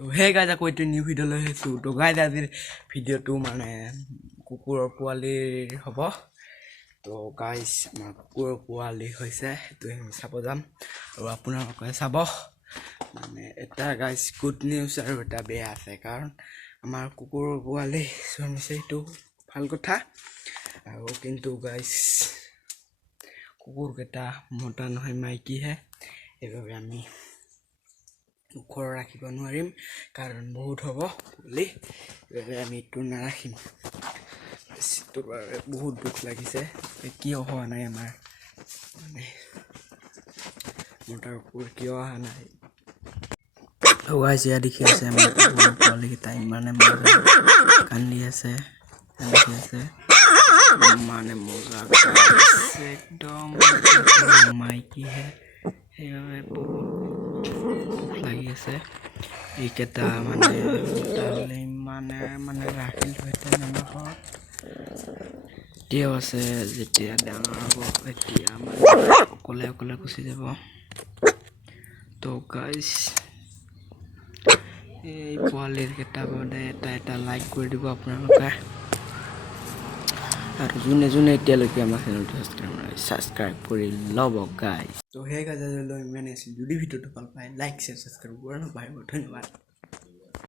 তো hey guys আকৌ এইটো নিউ ভিডিঅ' লৈ আহিছোঁ। তো গাইজ আজিৰ ভিডিঅ'টো মানে কুকুৰৰ পোৱালিৰ হ'ব। তো গাইজ আমাৰ কুকুৰৰ পোৱালি হৈছে, সেইটো আমি চাব যাম আৰু আপোনালোকে চাব। মানে এটা গাইজ গুড নিউজ আৰু এটা বেয়া আছে, কাৰণ আমাৰ কুকুৰৰ পোৱালি জন্মিছে, সেইটো ভাল কথা। আৰু কিন্তু গাইজ কুকুৰকেইটা মতা নহয়, মাইকীহে। সেইবাবে আমি ঘৰ ৰাখিব নোৱাৰিম, কাৰণ বহুত হ'ব বুলি আমি এইটো নাৰাখিম। তোৰ বহুত দুখ লাগিছে, কিয় হোৱা নাই আমাৰ মানে মতাৰ কুকুৰ কিয় অহা নাই। এয়া দেখি আছে আমাৰ কুকুৰৰ পোৱালিকেইটা ইমানে মজা কান্দি আছে, মানে মজা একদম মাইকীহে। সেইবাবে বহুত দুখ লাগি আছে। এইকেইটা মানে হ'লে ইমানে ৰাখিলোহেঁতেন আমাৰ ঘৰত। এতিয়াও আছে, যেতিয়া ডাঙৰ হ'ব এতিয়া মানে অকলে গুচি যাব। তো গাইজ এই পোৱালিৰ কেইটা মানে এটা লাইক কৰি দিব আপোনালোকে, আৰু যোনে এতিয়ালৈকে আমাৰ চেনেলটো ছাবস্ক্ৰাইব কৰি ল'ব গাইজ। তো সেই গাইজ লৈ ইমানেই আছিল। যদি ভিডিঅ'টো ভাল পায় লাইক শ্বেয়াৰ ছাবস্ক্ৰাইব কৰিব নাপাহৰিব। ধন্যবাদ।